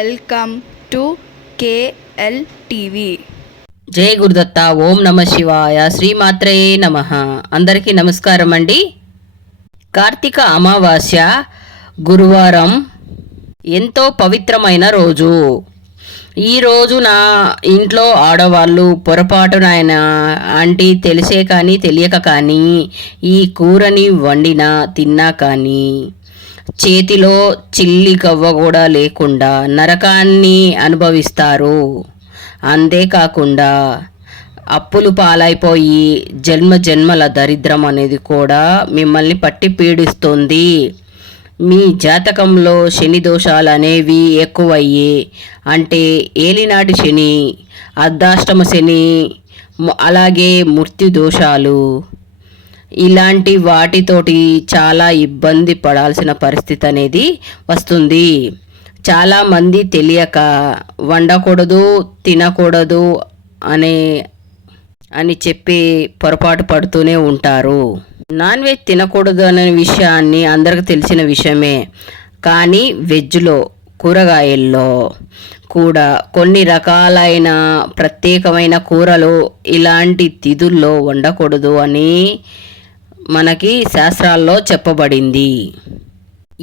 Welcome to KL TV. జై గురుదత్త. ఓం నమ శివాయ. శ్రీమాత్రయే నమః. అందరికీ నమస్కారం అండి. కార్తీక అమావాస్య గురువారం ఎంతో పవిత్రమైన రోజు. ఈ రోజు నా ఇంట్లో ఆడవాళ్ళు పొరపాటున ఆంటీ తెలిసే కానీ తెలియక కానీ ఈ కూరని వండినా తిన్నా కానీ చేతిలో చిల్లి గవ్వ కూడా లేకుండా నరకాన్ని అనుభవిస్తారు. అంతేకాకుండా అప్పులు పాలైపోయి జన్మ జన్మల దరిద్రం అనేది కూడా మిమ్మల్ని పట్టి పీడిస్తుంది. మీ జాతకంలో శని దోషాలు అనేవి ఎక్కువయ్యి, అంటే ఏలినాటి శని, అర్ధాష్టమ శని, అలాగే మృత్యు దోషాలు, ఇలాంటి వాటితోటి చాలా ఇబ్బంది పడాల్సిన పరిస్థితి అనేది వస్తుంది. చాలామంది తెలియక వండకూడదు, తినకూడదు అని చెప్పి పొరపాటు పడుతూనే ఉంటారు. నాన్ వెజ్ తినకూడదు అనే విషయాన్ని అందరికీ తెలిసిన విషయమే. కానీ వెజ్లో, కూరగాయల్లో కూడా కొన్ని రకాలైన ప్రత్యేకమైన కూరలు ఇలాంటి తిథుల్లో వండకూడదు అని మనకి శాస్త్రాల్లో చెప్పబడింది.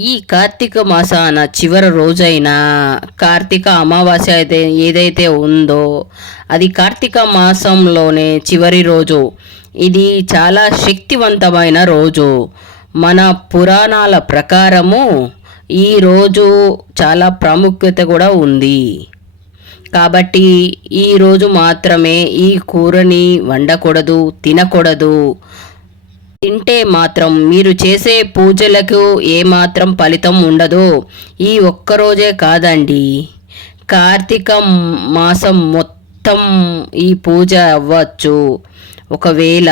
ఈ కార్తీక మాసాన చివరి రోజైన కార్తీక అమావాస్య ఏదైతే ఉందో అది కార్తీక మాసంలోనే చివరి రోజు. ఇది చాలా శక్తివంతమైన రోజు. మన పురాణాల ప్రకారము ఈ రోజు చాలా ప్రాముఖ్యత కూడా ఉంది. కాబట్టి ఈరోజు మాత్రమే ఈ కూరని వండకూడదు, తినకూడదు. తింటే మాత్రం మీరు చేసే పూజలకు ఏమాత్రం ఫలితం ఉండదు. ఈ ఒక్కరోజే కాదండి, కార్తీక మాసం మొత్తం ఈ పూజ అవ్వచ్చు. ఒకవేళ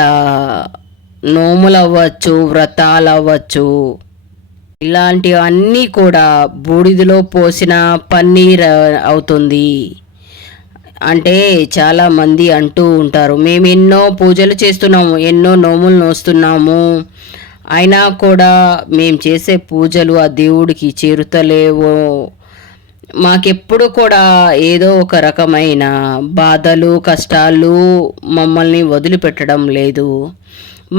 నోములు అవ్వచ్చు, వ్రతాలు అవ్వచ్చు, ఇలాంటివన్నీ కూడా బూడిదలో పోసిన పన్నీర్ అవుతుంది. అంటే చాలామంది అంటూ ఉంటారు, మేము ఎన్నో పూజలు చేస్తున్నాము, ఎన్నో నోములు నోస్తున్నాము, అయినా కూడా మేము చేసే పూజలు ఆ దేవుడికి చేరుతలేవో, మాకెప్పుడు కూడా ఏదో ఒక రకమైన బాధలు, కష్టాలు మమ్మల్ని వదిలిపెట్టడం లేదు,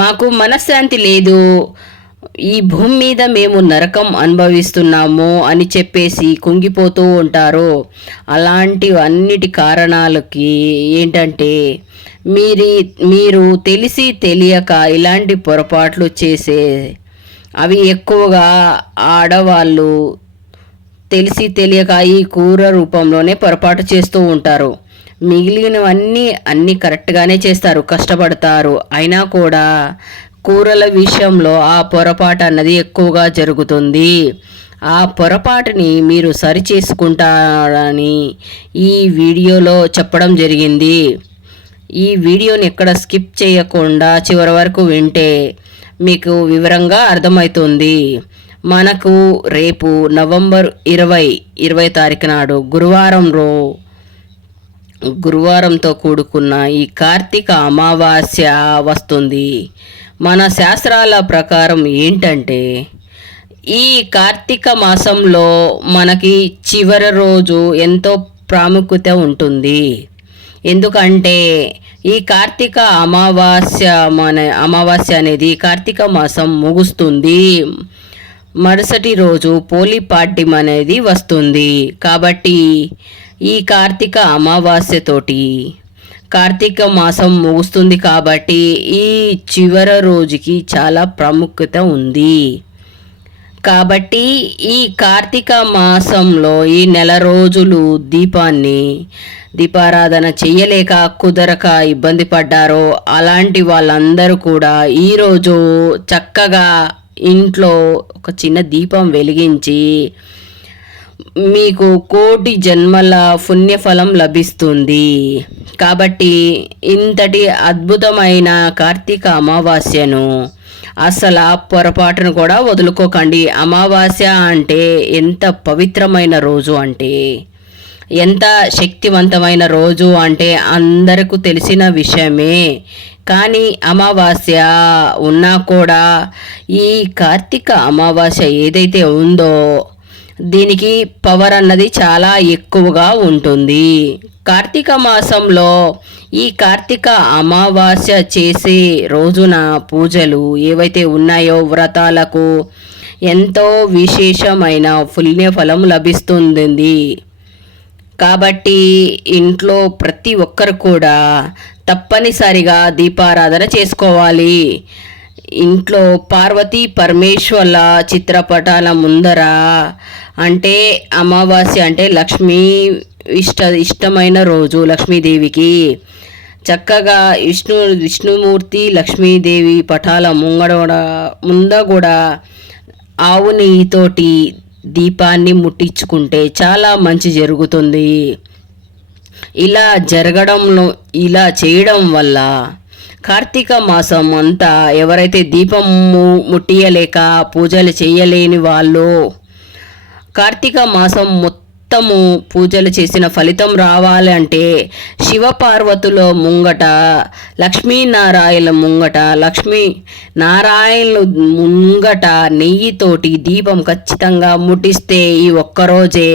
మాకు మనశ్శాంతి లేదు, ఈ భూమి మీద మేము నరకం అనుభవిస్తున్నాము అని చెప్పేసి కుంగిపోతూ ఉంటారు. అలాంటి అన్నిటి కారణాలకి ఏంటంటే మీరు తెలిసి తెలియక ఇలాంటి పొరపాట్లు చేసే అవి ఎక్కువగా ఆడవాళ్ళు తెలిసి తెలియక ఈ కూర రూపంలోనే పొరపాటు చేస్తూ ఉంటారు. అన్నీ కరెక్ట్గానే చేస్తారు, కష్టపడతారు, అయినా కూడా కూరల విషయంలో ఆ పొరపాటు అన్నది ఎక్కువగా జరుగుతుంది. ఆ పొరపాటుని మీరు సరిచేసుకుంటారని ఈ వీడియోలో చెప్పడం జరిగింది. ఈ వీడియోని ఎక్కడ స్కిప్ చేయకుండా చివరి వరకు వింటే మీకు వివరంగా అర్థమవుతుంది. మనకు రేపు నవంబర్ 20 తారీఖు నాడు గురువారంతో కూడుకున్న ఈ కార్తీక అమావాస్య వస్తుంది. మన శాస్త్రాల ప్రకారం ఏంటంటే ఈ కార్తీక మాసంలో మనకి చివరి రోజు ఎంతో ప్రాముఖ్యత ఉంటుంది. ఎందుకంటే ఈ కార్తీక అమావాస్య అనేది కార్తీక మాసం ముగుస్తుంది, మరుసటి రోజు పోలి పాడ్యం అనేది వస్తుంది. కాబట్టి ఈ కార్తీక అమావాస్యతోటి కార్తీక మాసం ముగుస్తుంది. కాబట్టి ఈ చివరి రోజుకి చాలా ప్రాముఖ్యత ఉంది. కాబట్టి ఈ కార్తీక మాసంలో ఈ నెల రోజులు దీపారాధన చేయలేక కుదరక ఇబ్బంది పడ్డారో అలాంటి వాళ్ళందరూ కూడా ఈరోజు చక్కగా ఇంట్లో ఒక చిన్న దీపం వెలిగించి మీకు కోటి జన్మల పుణ్యఫలం లభిస్తుంది. కాబట్టి ఇంతటి అద్భుతమైన కార్తీక అమావాస్యను అసలు పొరపాటును కూడా వదులుకోకండి. అమావాస్య అంటే ఎంత పవిత్రమైన రోజు, అంటే ఎంత శక్తివంతమైన రోజు అంటే అందరికీ తెలిసిన విషయమే. కానీ అమావాస్య ఉన్నా కూడా ఈ కార్తీక అమావాస్య ఏదైతే ఉందో దీనికి పవర్ అన్నది చాలా ఎక్కువగా ఉంటుంది. కార్తీక మాసంలో ఈ కార్తీక అమావాస్య చేసే రోజున పూజలు ఏవైతే ఉన్నాయో వ్రతాలకు ఎంతో విశేషమైన పుణ్యఫలం లభిస్తుంది. కాబట్టి ఇంట్లో ప్రతి ఒక్కరు కూడా తప్పనిసరిగా దీపారాధన చేసుకోవాలి. ఇంట్లో పార్వతీ పరమేశ్వర్ల చిత్రపటాల ముందర, అంటే అమావాస్య అంటే లక్ష్మీ ఇష్టమైన రోజు లక్ష్మీదేవికి, చక్కగా విష్ణుమూర్తి లక్ష్మీదేవి పటాల ముంద కూడా ఆవు నెయ్యితోటి దీపాన్ని ముట్టించుకుంటే చాలా మంచి జరుగుతుంది. ఇలా చేయడం వల్ల కార్తీక మాసం అంతా ఎవరైతే దీపం ముట్టియలేక పూజలు చేయలేని వాళ్ళు కార్తీక మాసం మొత్తము పూజలు చేసిన ఫలితం రావాలంటే శివపార్వతుల ముంగట, లక్ష్మీనారాయణ ముంగట నెయ్యితోటి దీపం ఖచ్చితంగా ముట్టిస్తే ఈ ఒక్కరోజే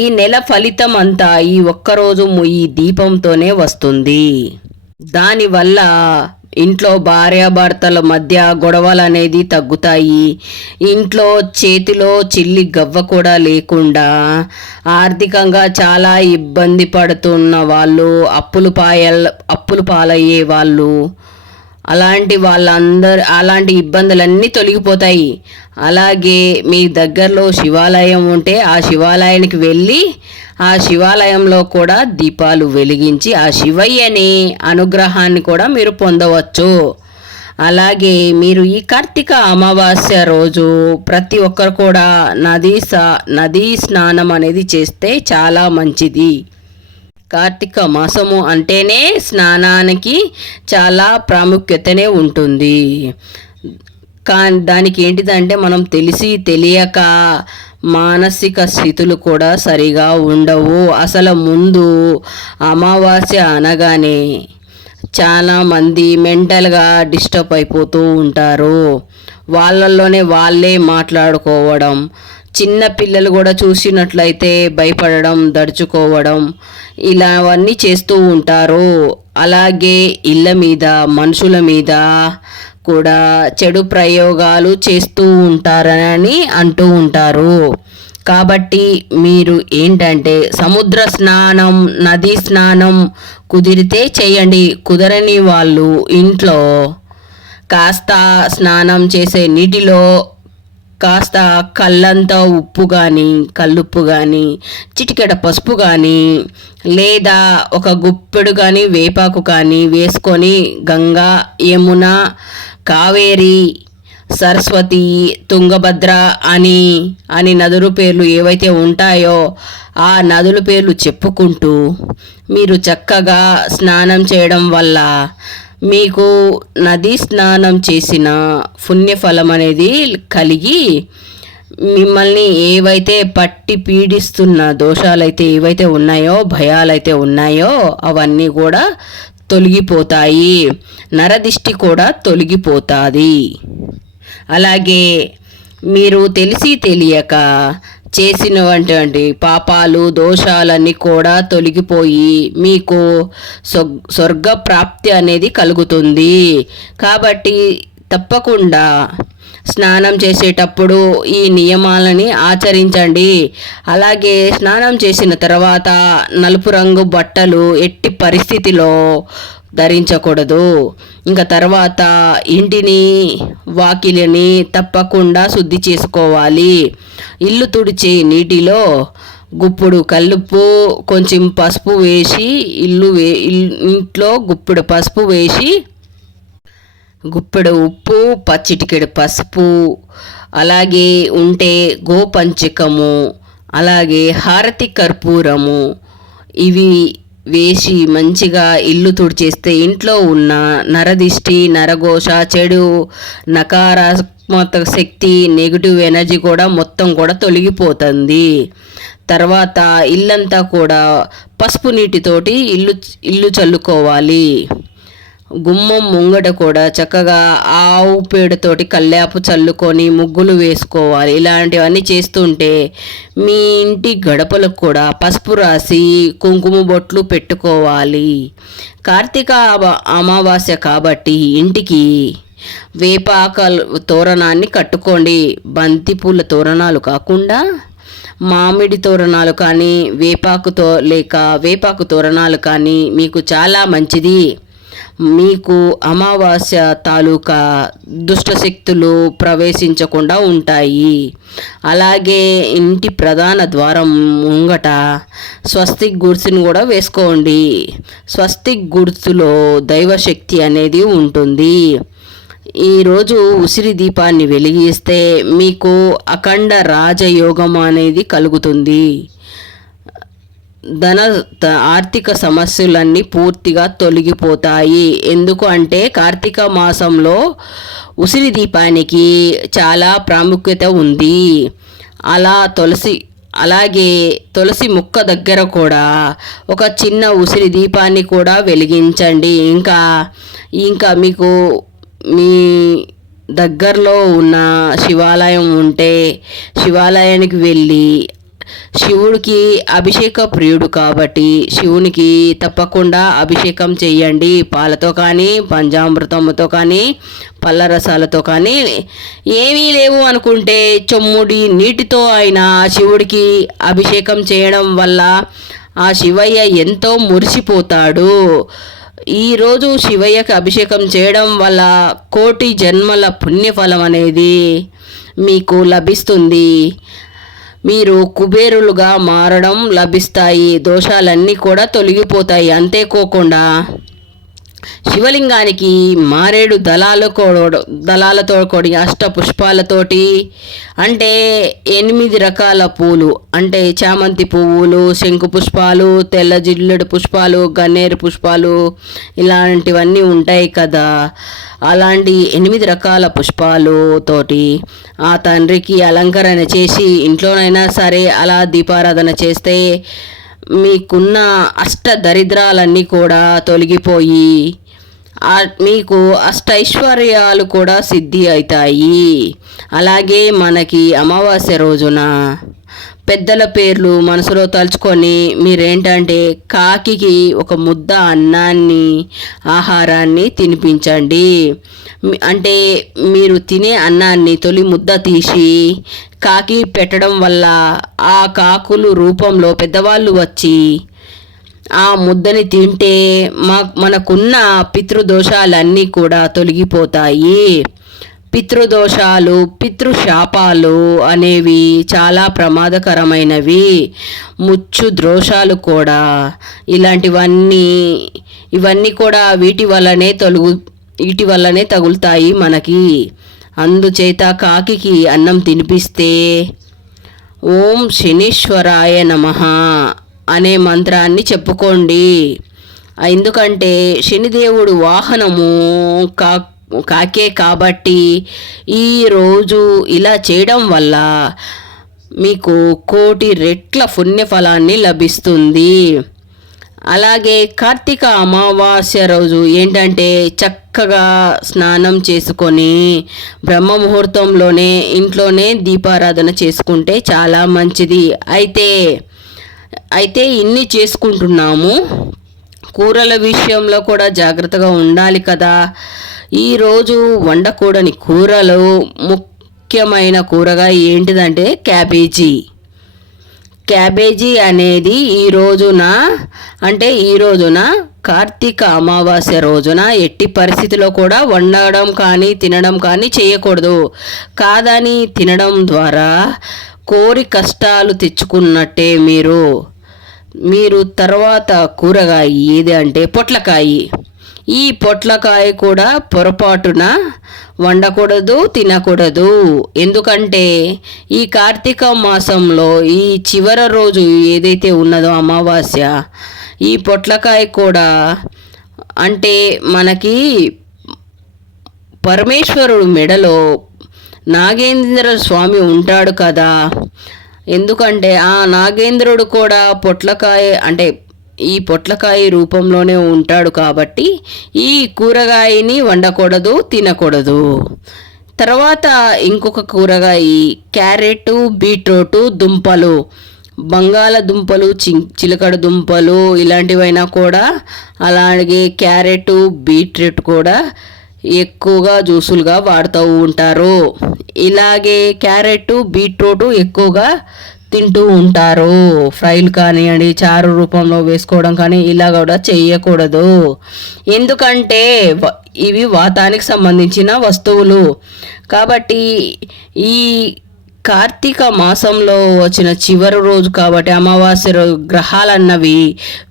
ఈ నెల ఫలితం అంతా ఈ ఒక్కరోజు ఈ దీపంతోనే వస్తుంది. దానివల్ల ఇంట్లో భార్యాభర్తల మధ్య గొడవలు అనేది తగ్గుతాయి. ఇంట్లో చేతిలో చిల్లి గవ్వ కూడా లేకుండా ఆర్థికంగా చాలా ఇబ్బంది పడుతున్న వాళ్ళు, అప్పులు పాలయ్యే వాళ్ళు, అలాంటి ఇబ్బందులన్నీ తొలగిపోతాయి. అలాగే మీ దగ్గరలో శివాలయం ఉంటే ఆ శివాలయానికి వెళ్ళి ఆ శివాలయంలో కూడా దీపాలు వెలిగించి ఆ శివయ్యని అనుగ్రహాన్ని కూడా మీరు పొందవచ్చు. అలాగే మీరు ఈ కార్తీక అమావాస్య రోజు ప్రతి ఒక్కరు కూడా నదీ స్నానం అనేది చేస్తే చాలా మంచిది. కార్తీక మాసము అంటేనే స్నానానికి చాలా ప్రాముఖ్యతనే ఉంటుంది. దానికి ఏంటిదంటే మనం తెలియక మానసిక స్థితులు కూడా సరిగా ఉండవు. అసలు ముందు అమావాస్య అనగానే చాలామంది మెంటల్గా డిస్టర్బ్ అయిపోతూ ఉంటారు. వాళ్ళల్లోనే వాళ్ళే మాట్లాడుకోవడం, చిన్న పిల్లలు కూడా చూసినట్లయితే భయపడడం, దడుచుకోవడం, ఇలావన్నీ చేస్తూ ఉంటారు. అలాగే ఇళ్ళ మీద, మనుషుల మీద కూడా చెడు ప్రయోగాలు చేస్తూ ఉంటారని అంటూ ఉంటారు. కాబట్టి మీరు ఏంటంటే సముద్ర స్నానం, నదీ స్నానం కుదిరితే చేయండి. కుదరని వాళ్ళు ఇంట్లో కాస్త స్నానం చేసే నీటిలో కాస్త కళ్ళంతా ఉప్పు కానీ, కల్లుప్పు కానీ, చిటికెడ పసుపు కానీ, లేదా ఒక గుప్పెడు కానీ వేపాకు కానీ వేసుకొని గంగా, యమున, కావేరి, సరస్వతి, తుంగభద్ర అని నదుల పేర్లు ఏవైతే ఉంటాయో ఆ నదుల పేర్లు చెప్పుకుంటూ మీరు చక్కగా స్నానం చేయడం వల్ల మీకు నదీ స్నానం చేసిన పుణ్యఫలం అనేది కలిగి మిమ్మల్ని ఏవైతే పట్టి పీడిస్తున్న దోషాలైతే ఏవైతే ఉన్నాయో, భయాలైతే ఉన్నాయో అవన్నీ కూడా తొలగిపోతాయి. నరదిష్టి కూడా తొలగిపోతుంది. అలాగే మీరు తెలియక చేసినటువంటి పాపాలు, దోషాలన్నీ కూడా తొలగిపోయి మీకు స్వర్గ ప్రాప్తి అనేది కలుగుతుంది. కాబట్టి తప్పకుండా స్నానం చేసేటప్పుడు ఈ నియమాలని ఆచరించండి. అలాగే స్నానం చేసిన తర్వాత నలుపు రంగు బట్టలు ఎట్టి పరిస్థితిలో ధరించకూడదు. ఇంకా తర్వాత ఇంటిని, వాకిలిని తప్పకుండా శుద్ధి చేసుకోవాలి. ఇల్లు తుడిచే నీటిలో గుప్పుడు కల్లుప్పు, కొంచెం పసుపు వేసి ఇంట్లో గుప్పుడు పసుపు వేసి, గుప్పెడు ఉప్పు, పచ్చిటికెడు పసుపు, అలాగే ఉంటే గోపంచకము, అలాగే హారతి కర్పూరము ఇవి వేసి మంచిగా ఇల్లు తుడిచేస్తే ఇంట్లో ఉన్న నరదిష్టి, నరఘోష, చెడు, నకారాత్మక శక్తి, నెగిటివ్ ఎనర్జీ కూడా మొత్తం కూడా తొలగిపోతుంది. తర్వాత ఇల్లంతా కూడా పసుపు నీటితోటి ఇల్లు చల్లుకోవాలి. గుమ్మం ముంగట కూడా చక్కగా ఆవు పేడతోటి కల్లాపు చల్లుకొని ముగ్గులు వేసుకోవాలి. ఇలాంటివన్నీ చేస్తుంటే మీ ఇంటి గడపలకు కూడా పసుపు రాసి కుంకుమ బొట్లు పెట్టుకోవాలి. కార్తీక అమావాస్య కాబట్టి ఇంటికి వేపాక తోరణాన్ని కట్టుకోండి. బంతిపూల తోరణాలు కాకుండా మామిడి తోరణాలు కానీ వేపాకు తోరణాలు కానీ మీకు చాలా మంచిది. మీకు అమావాస్య తాలూకా దుష్టశక్తులు ప్రవేశించకుండా ఉంటాయి. అలాగే ఇంటి ప్రధాన ద్వారం ముంగట స్వస్తిక్ గుర్తుని కూడా వేసుకోండి. స్వస్తిక్ గుర్తులో దైవశక్తి అనేది ఉంటుంది. ఈరోజు ఉసిరి దీపాన్ని వెలిగిస్తే మీకు అఖండ రాజయోగం అనేది కలుగుతుంది. ఆర్థిక సమస్యలన్నీ పూర్తిగా తొలగిపోతాయి. ఎందుకు అంటే కార్తీక మాసంలో ఉసిరి దీపానికి చాలా ప్రాముఖ్యత ఉంది. అలాగే తులసి మొక్క దగ్గర కూడా ఒక చిన్న ఉసిరి దీపాన్ని కూడా వెలిగించండి. ఇంకా మీకు మీ దగ్గరలో ఉన్న శివాలయం ఉంటే శివాలయానికి వెళ్ళి, శివుడికి అభిషేక ప్రియుడు కాబట్టి శివునికి తప్పకుండా అభిషేకం చేయండి. పాలతో కానీ, పంచామృతంతో కానీ, పళ్ళ రసాలతో కానీ. ఏమీ లేవు అనుకుంటే చెమ్ముడి నీటితో అయినా శివుడికి అభిషేకం చేయడం వల్ల ఆ శివయ్య ఎంతో మురిసిపోతాడు. ఈరోజు శివయ్యకి అభిషేకం చేయడం వల్ల కోటి జన్మల పుణ్యఫలం అనేది మీకు లభిస్తుంది. మీరు కుబేరులుగా మారడం లభిస్తాయి. దోషాలన్నీ కూడా తొలగిపోతాయి. అంతేకోకుండా శివలింగానికి మారేడు దళాలతో కూడి అష్టపుష్పాలతోటి, అంటే 8 రకాల పూలు, అంటే చామంతి పువ్వులు, శంకు పుష్పాలు, తెల్ల జిల్లేడు పుష్పాలు, గన్నేరు పుష్పాలు, ఇలాంటివన్నీ ఉంటాయి కదా. అలాంటి 8 రకాల పుష్పాలతోటి ఆ తండ్రికి అలంకరణ చేసి ఇంట్లోనైనా సరే అలా దీపారాధన చేస్తే మీకున్న దరిద్రాలన్నీ కూడా తొలగిపోయి మీకు అష్టైశ్వర్యాలు కూడా సిద్ధి అవుతాయి. అలాగే మనకి అమావాస్య రోజున పెద్దల పేర్లు మనసులో తలుచుకొని మీరేంటంటే కాకికి ఒక ముద్ద అన్నాన్ని, ఆహారాన్ని తినిపించండి. అంటే మీరు తినే అన్నాన్ని తొలి ముద్ద తీసి కాకి పెట్టడం వల్ల ఆ కాకులు రూపంలో పెద్దవాళ్ళు వచ్చి ఆ ముద్దని తింటే మనకున్న పితృదోషాలన్నీ కూడా తొలగిపోతాయి. పితృదోషాలు, పితృశాపాలు అనేవి చాలా ప్రమాదకరమైనవి. ముచ్చు దోషాలు కూడా, ఇవన్నీ కూడా వీటి వల్లనే తగులుతాయి మనకి. అందుచేత కాకికి అన్నం తినిపిస్తే ఓం శనీశ్వరాయ నమః అనే మంత్రాన్ని చెప్పుకోండి. ఎందుకంటే శనిదేవుడు వాహనము కాకే కాబట్టి ఈరోజు ఇలా చేయడం వల్ల మీకు కోటి రెట్ల పుణ్యఫలాన్ని లభిస్తుంది. అలాగే కార్తీక అమావాస్య రోజు ఏంటంటే చక్కగా స్నానం చేసుకొని బ్రహ్మ ముహూర్తంలోనే ఇంట్లోనే దీపారాధన చేసుకుంటే చాలా మంచిది. అయితే ఇన్ని చేసుకుంటున్నాము, కూరల విషయంలో కూడా జాగ్రత్తగా ఉండాలి కదా. ఈరోజు వండకూడని కూరలు ముఖ్యమైన కూరగా ఏంటిదంటే క్యాబేజీ అనేది ఈ రోజున కార్తీక అమావాస్య రోజున ఎట్టి పరిస్థితిలో కూడా వండడం కానీ తినడం కానీ చేయకూడదు. కాదని తినడం ద్వారా కోరి కష్టాలు తెచ్చుకున్నట్టే. మీరు తర్వాత కూరగాయ ఏది అంటే పొట్లకాయ. ఈ పొట్లకాయ కూడా పొరపాటున వండకూడదు, తినకూడదు. ఎందుకంటే ఈ కార్తీక మాసంలో ఈ చివరి రోజు ఏదైతే ఉన్నదో అమావాస్య, ఈ పొట్లకాయ కూడా అంటే మనకి పరమేశ్వరుడు మెడలో నాగేంద్ర స్వామి ఉంటాడు కదా. ఎందుకంటే ఆ నాగేంద్రుడు కూడా పొట్లకాయ అంటే ఈ పొట్లకాయ రూపంలోనే ఉంటాడు కాబట్టి ఈ కూరగాయని వండకూడదు, తినకూడదు. తర్వాత ఇంకొక కూరగాయ క్యారెట్, బీట్రూట్, దుంపలు, బంగాళదుంపలు, చిలకడ దుంపలు ఇలాంటివైనా కూడా, అలాగే క్యారెట్, బీట్రూట్ కూడా ఎక్కువగా జ్యూసులుగా వాడుతూ ఉంటారు. ఇలాగే క్యారెట్, బీట్రూట్ ఎక్కువగా తింటూ ఉంటారు. ఫ్రైలు కానివ్వండి, చారు రూపంలో వేసుకోవడం కానీ ఇలా కూడా చేయకూడదు. ఎందుకంటే ఇవి వాతానికి సంబంధించిన వస్తువులు కాబట్టి ఈ కార్తీక మాసంలో వచ్చిన చివరి రోజు కాబట్టి అమావాస్య రోజు గ్రహాలన్నవి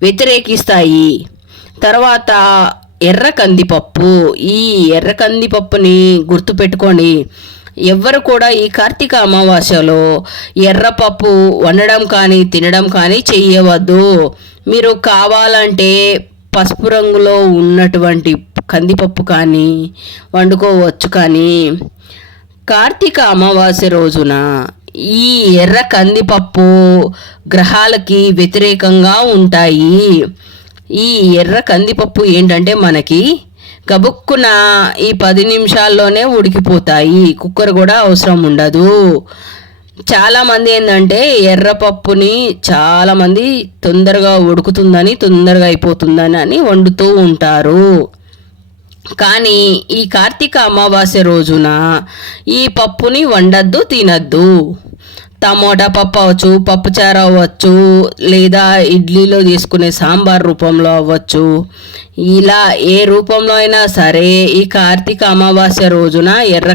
వ్యతిరేకిస్తాయి. తర్వాత ఎర్ర కందిపప్పు, ఈ ఎర్ర కందిపప్పుని గుర్తుపెట్టుకోండి. ఎవ్వరు కూడా ఈ కార్తీక అమావాస్యలో ఎర్రపప్పు వండడం కానీ తినడం కానీ చెయ్యవద్దు. మీరు కావాలంటే పసుపు రంగులో ఉన్నటువంటి కందిపప్పు కానీ వండుకోవచ్చు. కానీ కార్తీక అమావాస్య రోజున ఈ ఎర్ర కందిపప్పు గ్రహాలకి వ్యతిరేకంగా ఉంటాయి. ఈ ఎర్ర కందిపప్పు ఏంటంటే మనకి గబుక్కున ఈ 10 నిమిషాల్లోనే ఉడికిపోతాయి. కుక్కర్ కూడా అవసరం ఉండదు. చాలామంది ఏంటంటే ఎర్రపప్పుని చాలామంది తొందరగా ఉడుకుతుందని, తొందరగా అయిపోతుందని అని వండుతూ ఉంటారు. కానీ ఈ కార్తీక అమావాస్య రోజున ఈ పప్పుని వండద్దు, తినద్దు. టమోటా పప్పు అవ్వచ్చు, పప్పుచారు అవ్వచ్చు, లేదా ఇడ్లీలో తీసుకునే సాంబార్ రూపంలో అవ్వచ్చు. ఇలా ఏ రూపంలో అయినా సరే ఈ కార్తీక అమావాస్య రోజున ఎర్ర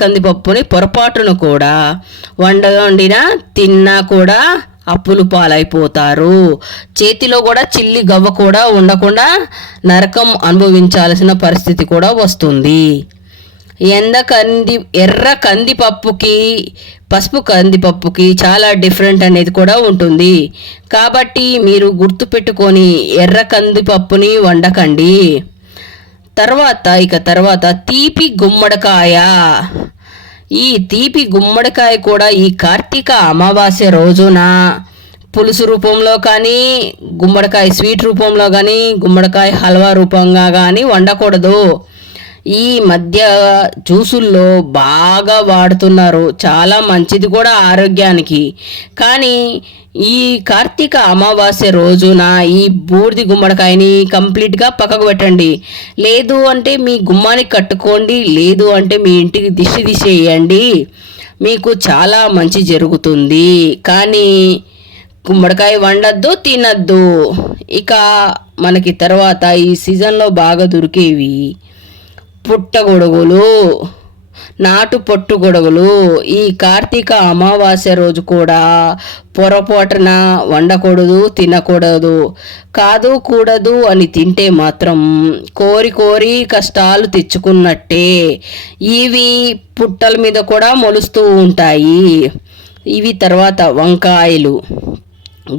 కందిపప్పుని పొరపాటును కూడా వండినా తిన్నా కూడా అప్పులు పాలైపోతారు. చేతిలో కూడా చిల్లి గవ్వ కూడా ఉండకుండా నరకం అనుభవించాల్సిన పరిస్థితి కూడా వస్తుంది. ఎర్ర కందిపప్పుకి పసుపు కందిపప్పుకి చాలా డిఫరెంట్ అనేది కూడా ఉంటుంది. కాబట్టి మీరు గుర్తుపెట్టుకొని ఎర్ర కందిపప్పుని వండకండి. తర్వాత తీపి గుమ్మడికాయ. ఈ తీపి గుమ్మడికాయ కూడా ఈ కార్తీక అమావాస్య రోజున పులుసు రూపంలో కానీ, గుమ్మడికాయ స్వీట్ రూపంలో కానీ, గుమ్మడికాయ హల్వా రూపంగా కానీ వండకూడదు. ఈ మధ్య జ్యూసుల్లో బాగా వాడుతున్నారు. చాలా మంచిది కూడా ఆరోగ్యానికి. కానీ ఈ కార్తీక అమావాస్య రోజున ఈ బూడిది గుమ్మడికాయని కంప్లీట్గా పక్కకు పెట్టండి. లేదు అంటే మీ గుమ్మానికి కట్టుకోండి, లేదు అంటే మీ ఇంటికి దిష్టి తీసేయండి. మీకు చాలా మంచి జరుగుతుంది. కానీ గుమ్మడికాయ వండద్దు, తినద్దు. ఇక మనకి తర్వాత ఈ సీజన్లో బాగా దొరికేవి పుట్టగొడుగులు, నాటు పొట్టుగొడుగులు. ఈ కార్తీక అమావాస్య రోజు కూడా పొరపాటున వండకూడదు, తినకూడదు. కూడదు అని తింటే మాత్రం కోరి కష్టాలు తెచ్చుకున్నట్టే. ఇవి పుట్టల మీద కూడా మొలుస్తూ ఉంటాయి. ఇవి తర్వాత వంకాయలు,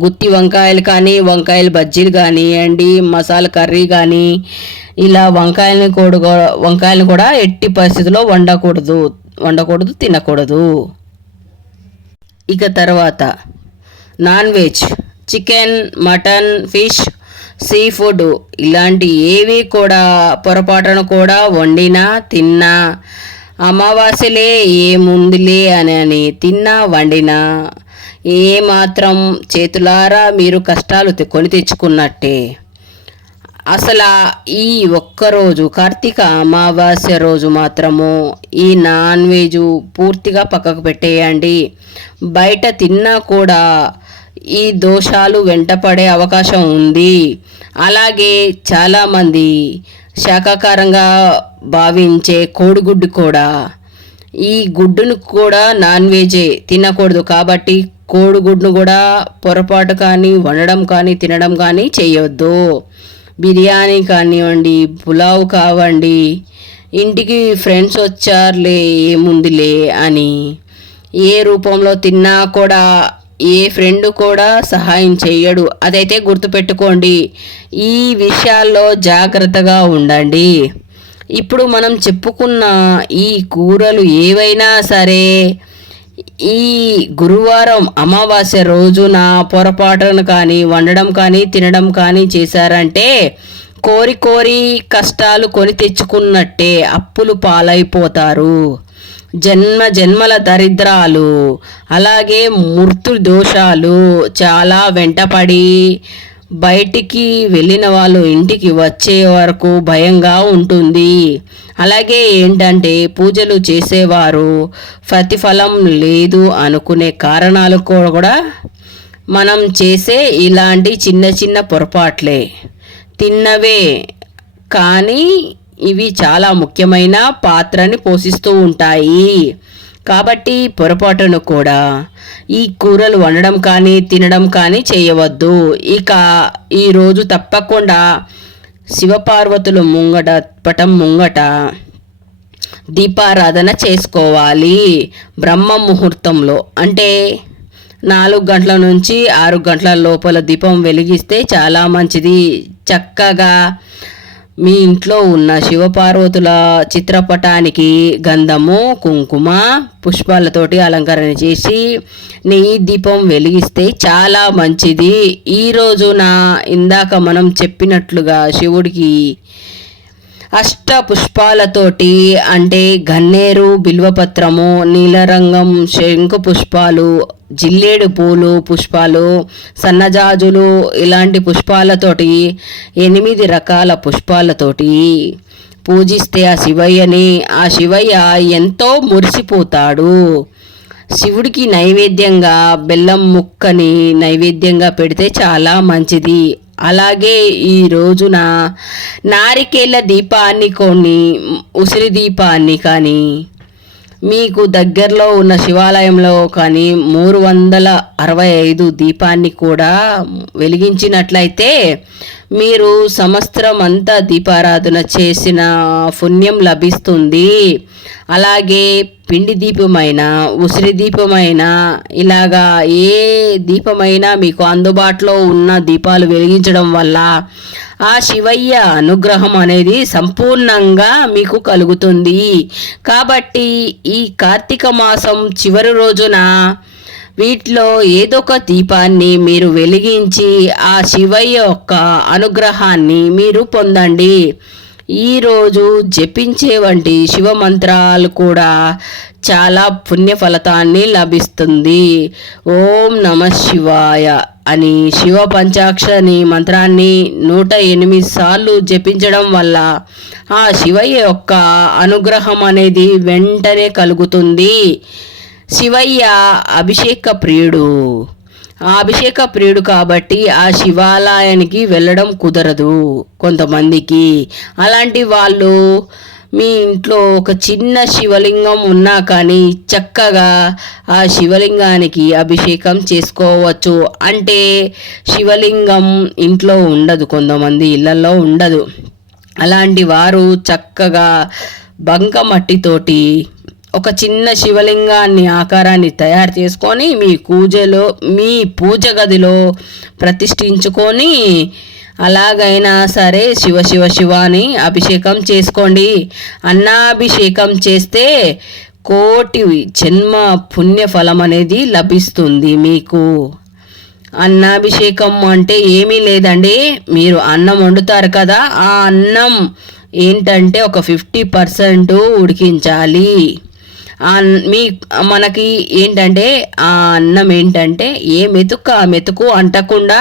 గుత్తి వంకాయలు కానీ, వంకాయలు బజ్జీలు కానివ్వండి, మసాలా కర్రీ కానీ, ఇలా వంకాయలను కూడా ఎట్టి పరిస్థితుల్లో వండకూడదు, తినకూడదు. ఇక తర్వాత non veg, chicken, mutton, fish, sea food ఇలాంటి ఏవి కూడా పొరపాటును కూడా వండినా తిన్నా అమావాస్యలే ఏముందిలే అని తిన్నా వండినా ఏమాత్రం చేతులారా మీరు కష్టాలు కొని తెచ్చుకున్నట్టే. అసలు ఈ ఒక్కరోజు కార్తీక అమావాస్య రోజు మాత్రము ఈ నాన్ వెజ్ పూర్తిగా పక్కకు పెట్టేయండి. బయట తిన్నా కూడా ఈ దోషాలు వెంటపడే అవకాశం ఉంది. అలాగే చాలామంది శాకాహారంగా భావించే కోడిగుడ్డు కూడా, ఈ గుడ్డును కూడా నాన్ వెజే తినకూడదు. కాబట్టి కోడిగుడ్డును కూడా పొరపాటు కానీ వండడం కానీ తినడం కానీ చేయొద్దు. బిర్యానీ కానివ్వండి, పులావ్ కావండి, ఇంటికి ఫ్రెండ్స్ వచ్చారులే ఏముందిలే అని ఏ రూపంలో తిన్నా కూడా ఏ ఫ్రెండ్ కూడా సహాయం చేయడు. అదైతే గుర్తుపెట్టుకోండి. ఈ విషయాల్లో జాగ్రత్తగా ఉండండి. ఇప్పుడు మనం చెప్పుకున్న ఈ కూరలు ఏవైనా సరే ఈ గురువారం అమావాస్య రోజున పొరపాటును కానీ వండడం కానీ తినడం కానీ చేశారంటే కోరి కోరి కష్టాలు కొని తెచ్చుకున్నట్టే అప్పులు పాలైపోతారు. జన్మ జన్మల దరిద్రాలు అలాగే మృత్యు దోషాలు చాలా వెంటపడి బయటికి వెళ్ళిన వాళ్ళు ఇంటికి వచ్చే వరకు భయంగా ఉంటుంది. అలాగే ఏంటంటే పూజలు చేసేవారు ప్రతిఫలం లేదు అనుకునే కారణాలు కూడా మనం చేసే ఇలాంటి చిన్న చిన్న పొరపాట్లే. తిన్నవే కానీ ఇవి చాలా ముఖ్యమైన పాత్రని పోషిస్తూ ఉంటాయి. కాబట్టి పొరపాటును కూడా ఈ కూరలు వండడం కానీ తినడం కానీ చేయవద్దు. ఇక ఈరోజు తప్పకుండా శివపార్వతులు పటం ముంగట దీపారాధన చేసుకోవాలి. బ్రహ్మ ముహూర్తంలో అంటే 4 గంటల నుంచి 6 గంటల లోపల దీపం వెలిగిస్తే చాలా మంచిది. చక్కగా మీ ఇంట్లో ఉన్న శివపార్వతుల చిత్రపటానికి గంధము కుంకుమ పుష్పాలతోటి అలంకరణ చేసి నెయ్యి దీపం వెలిగిస్తే చాలా మంచిది. ఈ రోజున ఇందాక మనం చెప్పినట్లుగా శివుడికి అష్ట పుష్పాలతోటి అంటే గన్నేరు బిల్వపత్రము నీలరంగం శంకు పుష్పాలు జిల్లేడు పూలు పుష్పాలు సన్నజాజులు ఇలాంటి పుష్పాలతోటి 8 రకాల పుష్పాలతోటి పూజిస్తే ఆ శివయ్య ఎంతో మురిసిపోతాడు. శివుడికి నైవేద్యంగా బెల్లం ముక్కని నైవేద్యంగా పెడితే చాలా మంచిది. అలాగే ఈ రోజున నారికేళ్ళ దీపాన్ని కొన్ని ఉసిరి దీపాన్ని కానీ మీకు దగ్గరలో ఉన్న శివాలయంలో కానీ 365 దీపాన్ని కూడా వెలిగించినట్లయితే మీరు సంవత్సరం అంతా దీపారాధన చేసిన పుణ్యం లభిస్తుంది. అలాగే పిండి దీపమైన ఉసిరి దీపమైన ఇలాగా ఏ దీపమైనా మీకు అందుబాటులో ఉన్న దీపాలు వెలిగించడం వల్ల ఆ శివయ్య అనుగ్రహం అనేది సంపూర్ణంగా మీకు కలుగుతుంది. కాబట్టి ఈ కార్తీక మాసం చివరి రోజున వీటిలో ఏదో ఒక దీపాన్ని మీరు వెలిగించి ఆ శివయ్య యొక్క అనుగ్రహాన్ని మీరు పొందండి. ఈరోజు జపించే వంటి శివ మంత్రాలు కూడా చాలా పుణ్య ఫలితాన్ని లభిస్తుంది. ఓం నమః శివాయ అని శివ పంచాక్షరి మంత్రాన్ని 108 సార్లు జపించడం వల్ల ఆ శివయ్య యొక్క అనుగ్రహం అనేది వెంటనే కలుగుతుంది. శివయ్య అభిషేక ప్రియుడు. ఆ అభిషేక ప్రియుడు కాబట్టి ఆ శివాలయానికి వెళ్ళడం కుదరదు కొంతమందికి. అలాంటి వాళ్ళు మీ ఇంట్లో ఒక చిన్న శివలింగం ఉన్నా కానీ చక్కగా ఆ శివలింగానికి అభిషేకం చేసుకోవచ్చు. అంటే శివలింగం ఇంట్లో ఉండదు, కొంతమంది ఇళ్లలో ఉండదు. అలాంటి వారు చక్కగా బంకమట్టితోటి ఒక చిన్న శివలింగాన్ని ఆకారాన్ని తయారు చేసుకొని మీ పూజ గదిలో ప్రతిష్ఠించుకొని అలాగైనా సరే శివ శివ శివ అని అభిషేకం చేసుకోండి. అన్నాభిషేకం చేస్తే 1,000,000 జన్మ పుణ్య ఫలం అనేది లభిస్తుంది మీకు. అన్నాభిషేకం అంటే ఏమీ లేదండి, మీరు అన్నం వండుతారు కదా, ఆ అన్నం ఏంటంటే ఒక 50% ఉడికించాలి. మనకి ఏంటంటే ఆ అన్నం ఏంటంటే ఏ మెతుకు అంటకుండా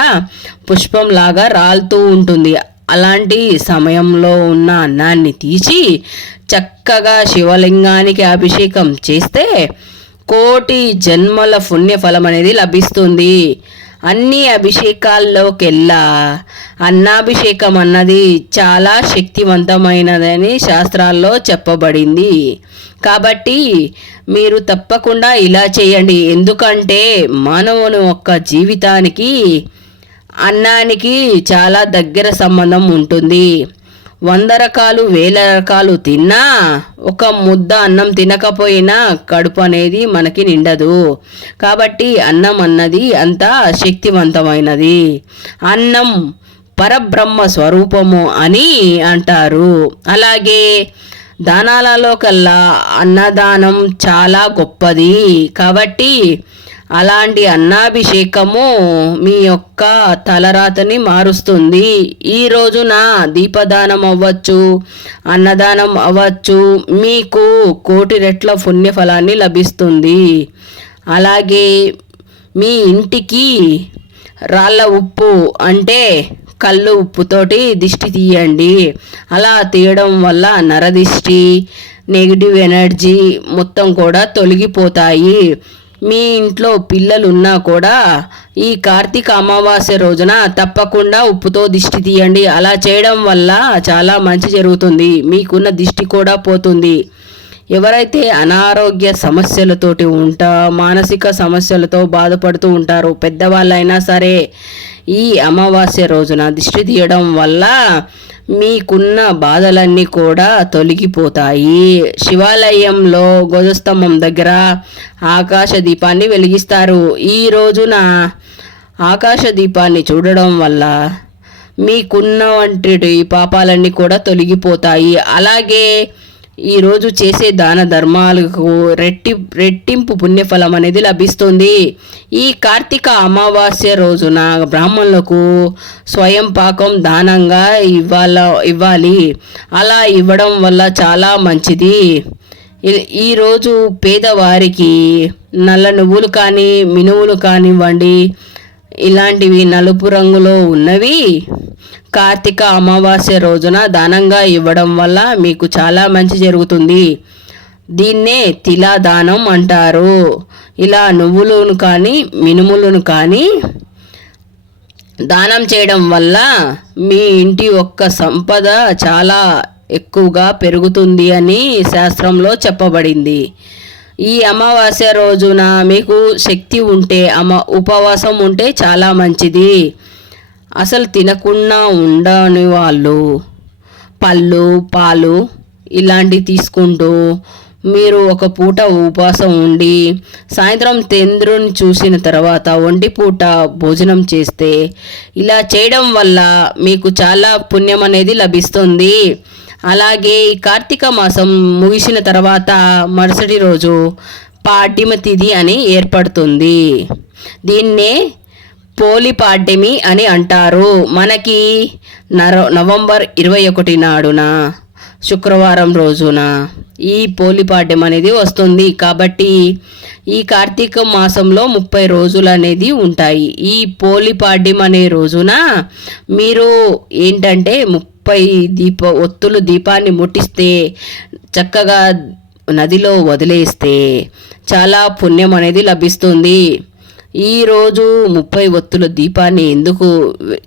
పుష్పంలాగా రాలుతూ ఉంటుంది. అలాంటి సమయంలో ఉన్న అన్నాన్ని తీసి చక్కగా శివలింగానికి అభిషేకం చేస్తే 1,000,000 జన్మల పుణ్య ఫలం అనేది లభిస్తుంది. అన్ని అభిషేకాల్లోకెల్లా అన్నాభిషేకం అన్నది చాలా శక్తివంతమైనదని శాస్త్రాల్లో చెప్పబడింది. కాబట్టి మీరు తప్పకుండా ఇలా చేయండి. ఎందుకంటే మానవుని యొక్క జీవితానికి అన్నానికి చాలా దగ్గర సంబంధం ఉంటుంది. 100 రకాలు 1000 రకాలు తిన్నా ఒక ముద్ద అన్నం తినకపోయినా కడుపు అనేది మనకి నిండదు. కాబట్టి అన్నం అన్నది అంత శక్తివంతమైనది. అన్నం పరబ్రహ్మ స్వరూపము అని అంటారు. అలాగే దానాలలో కల్లా అన్నదానం చాలా గొప్పది. కాబట్టి అలాంటి అన్నాభిషేకము మీ యొక్క తలరాతని మారుస్తుంది. ఈ రోజున దీపదానం అవ్వచ్చు, అన్నదానం అవ్వచ్చు, మీకు కోటి రెట్ల పుణ్యఫలాన్ని లభిస్తుంది. అలాగే మీ ఇంటికి రాళ్ళ ఉప్పు అంటే కళ్ళు ఉప్పుతోటి దిష్టి తీయండి. అలా తీయడం వల్ల నరదిష్టి, నెగిటివ్ ఎనర్జీ మొత్తం కూడా తొలగిపోతాయి. మీ ఇంట్లో పిల్లలున్నా కూడా ఈ కార్తీక అమావాస్య రోజున తప్పకుండా ఉప్పుతో దిష్టి తీయండి. అలా చేయడం వల్ల చాలా మంచి జరుగుతుంది, మీకున్న దిష్టి కూడా పోతుంది. ఎవరైతే అనారోగ్య సమస్యలతోటి మానసిక సమస్యలతో బాధపడుతూ ఉంటారో పెద్దవాళ్ళైనా సరే ఈ అమావాస్య రోజున దిష్టి తీయడం వల్ల మీకున్న బాధలన్నీ కూడా తొలగిపోతాయి. శివాలయంలో ధ్వజస్తంభం దగ్గర ఆకాశ దీపాన్ని వెలిగిస్తారు. ఈ రోజున ఆకాశ దీపాన్ని చూడడం వల్ల మీకున్న వంటి పాపాలన్నీ కూడా తొలగిపోతాయి. అలాగే ఈరోజు చేసే దాన ధర్మాలకు రెట్టింపు పుణ్యఫలం అనేది లభిస్తుంది. ఈ కార్తీక అమావాస్య రోజున బ్రాహ్మణులకు స్వయం పాకం దానంగా ఇవ్వాలి. అలా ఇవ్వడం వల్ల చాలా మంచిది. ఈరోజు పేదవారికి నల్ల నువ్వులు కానీ మినువులు కానివ్వండి, ఇలాంటివి నలుపు రంగులో ఉన్నవి కార్తీక అమావాస్య రోజున దానంగా ఇవ్వడం వల్ల మీకు చాలా మంచి జరుగుతుంది. దీన్నే తిలా దానం అంటారు. ఇలా నువ్వులను కానీ మినుములను కానీ దానం చేయడం వల్ల మీ ఇంటి యొక్క సంపద చాలా ఎక్కువగా పెరుగుతుంది అని శాస్త్రంలో చెప్పబడింది. ఈ అమావాస్య రోజున మీకు శక్తి ఉంటే ఉపవాసం ఉంటే చాలా మంచిది. అసలు తినకుండా ఉండని వాళ్ళు పళ్ళు పాలు ఇలాంటివి తీసుకుంటూ మీరు ఒక పూట ఉపవాసం ఉండి సాయంత్రం చంద్రుని చూసిన తర్వాత ఒంటి పూట భోజనం చేస్తే ఇలా చేయడం వల్ల మీకు చాలా పుణ్యం అనేది లభిస్తుంది. అలాగే ఈ కార్తీక మాసం ముగిసిన తర్వాత మరుసటి రోజు పాడ్యమి తిథి అని ఏర్పడుతుంది. దీన్నే పోలిపాడ్యమి అని అంటారు. మనకి నవంబర్ 21 నాడున శుక్రవారం రోజున ఈ పోలిపాడ్యం అనేది వస్తుంది. కాబట్టి ఈ కార్తీక మాసంలో 30 రోజులు అనేది ఉంటాయి. ఈ పోలిపాడ్యం అనే రోజున మీరు ఏంటంటే 30 ఒత్తులు దీపాన్ని ముట్టిస్తే చక్కగా నదిలో వదిలేస్తే చాలా పుణ్యం అనేది లభిస్తుంది. ఈరోజు 30 ఒత్తుల దీపాన్ని ఎందుకు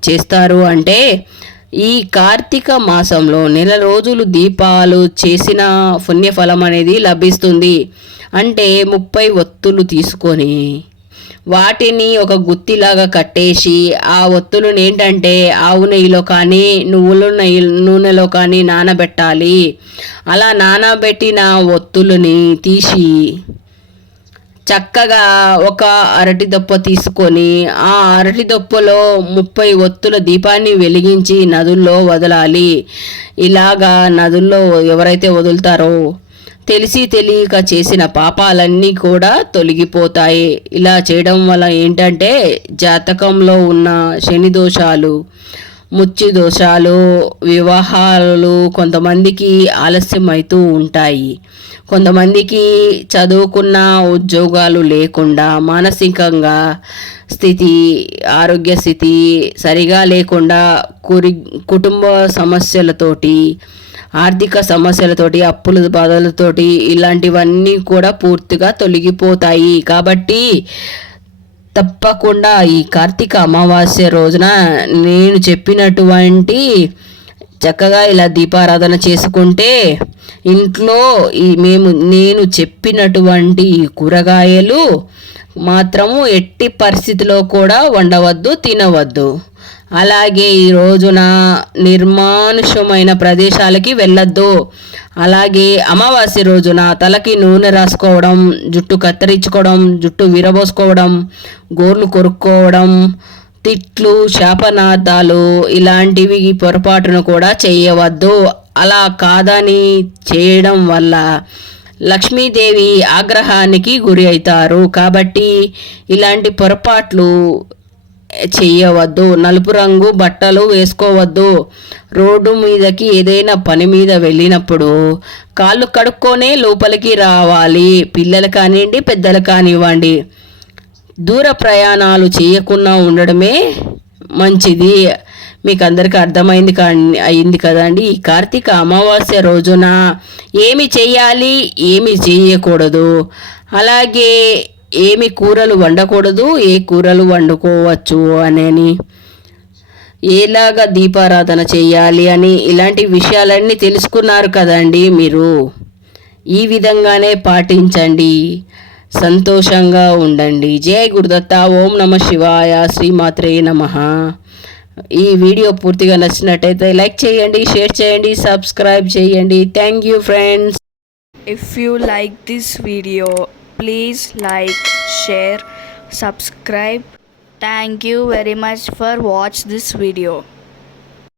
చేస్తారు అంటే ఈ కార్తీక మాసంలో నెల రోజులు దీపాలు చేసిన పుణ్యఫలం అనేది లభిస్తుంది. అంటే 30 ఒత్తులు తీసుకొని వాటిని ఒక గుత్తిలాగా కట్టేసి ఆ ఒత్తులను ఏంటంటే ఆవు నెయ్యిలో కానీ నువ్వుల నూనెలో కానీ నానబెట్టాలి. అలా నానబెట్టిన ఒత్తులని తీసి చక్కగా ఒక అరటి దొప్ప తీసుకొని ఆ అరటి దొప్పలో 30 ఒత్తుల దీపాన్ని వెలిగించి నదుల్లో వదలాలి. ఇలాగా నదుల్లో ఎవరైతే వదులుతారో తెలిసి తెలియక చేసిన పాపాలన్నీ కూడా తొలగిపోతాయి. ఇలా చేయడం వల్ల ఏంటంటే జాతకంలో ఉన్న శని దోషాలు, ముచ్చి దోషాలు, వివాహాలు కొంతమందికి ఆలస్యం అవుతూ ఉంటాయి. కొంతమందికి చదువుకున్న ఉద్యోగాలు లేకుండా మానసికంగా ఆరోగ్య స్థితి సరిగా లేకుండా కుటుంబ సమస్యలతోటి, ఆర్థిక సమస్యలతోటి, అప్పుల బాధలతోటి ఇలాంటివన్నీ కూడా పూర్తిగా తొలగిపోతాయి. కాబట్టి తప్పకుండా ఈ కార్తీక అమావాస్య రోజున నేను చెప్పినటువంటి చక్కగా ఇలా దీపారాధన చేసుకుంటే ఇంట్లో నేను చెప్పినటువంటి కూరగాయలు మాత్రము ఎట్టి పరిస్థితిలో కూడా వండవద్దు, తినవద్దు. అలాగే ఈ రోజున నిర్మానుష్యమైన ప్రదేశాలకి వెళ్ళొద్దు. అలాగే అమావాస్య రోజున తలకి నూనె రాసుకోవడం, జుట్టు కత్తిరించుకోవడం, జుట్టు విరబోసుకోవడం, గోర్లు కొరుక్కోవడం, తిట్లు, శాపనార్థాలు ఇలాంటివి పొరపాటును కూడా చేయవద్దు. అలా కాదని చేయడం వల్ల లక్ష్మీదేవి ఆగ్రహానికి గురి అవుతారు. కాబట్టి ఇలాంటి పొరపాట్లు చెయ్యవద్దు. నలుపు రంగు బట్టలు వేసుకోవద్దు. రోడ్డు మీదకి ఏదైనా పని మీద వెళ్ళినప్పుడు కాళ్ళు కడుక్కొనే లోపలికి రావాలి. పిల్లలు కానివ్వండి, పెద్దలు కానివ్వండి. దూర ప్రయాణాలు చేయకుండా ఉండడమే మంచిది. మీకు అందరికీ అయింది కదండి. ఈ కార్తీక అమావాస్య రోజున ఏమి చేయాలి, ఏమి చేయకూడదు, అలాగే ఏమి కూరలు వండకూడదు, ఏ కూరలు వండుకోవచ్చు అని, ఎలాగా దీపారాధన చేయాలి అని ఇలాంటి విషయాలన్నీ తెలుసుకున్నారు కదండి. మీరు ఈ విధంగానే పాటించండి, సంతోషంగా ఉండండి. జై గురుదత్త. ఓం నమ శివాయ. శ్రీమాత్రే నమః. ఈ వీడియో పూర్తిగా నచ్చినట్టయితే లైక్ చేయండి, షేర్ చేయండి, సబ్స్క్రైబ్ చేయండి. Thank you friends. If you like this video, please like, share, subscribe. Thank you very much for watch this video.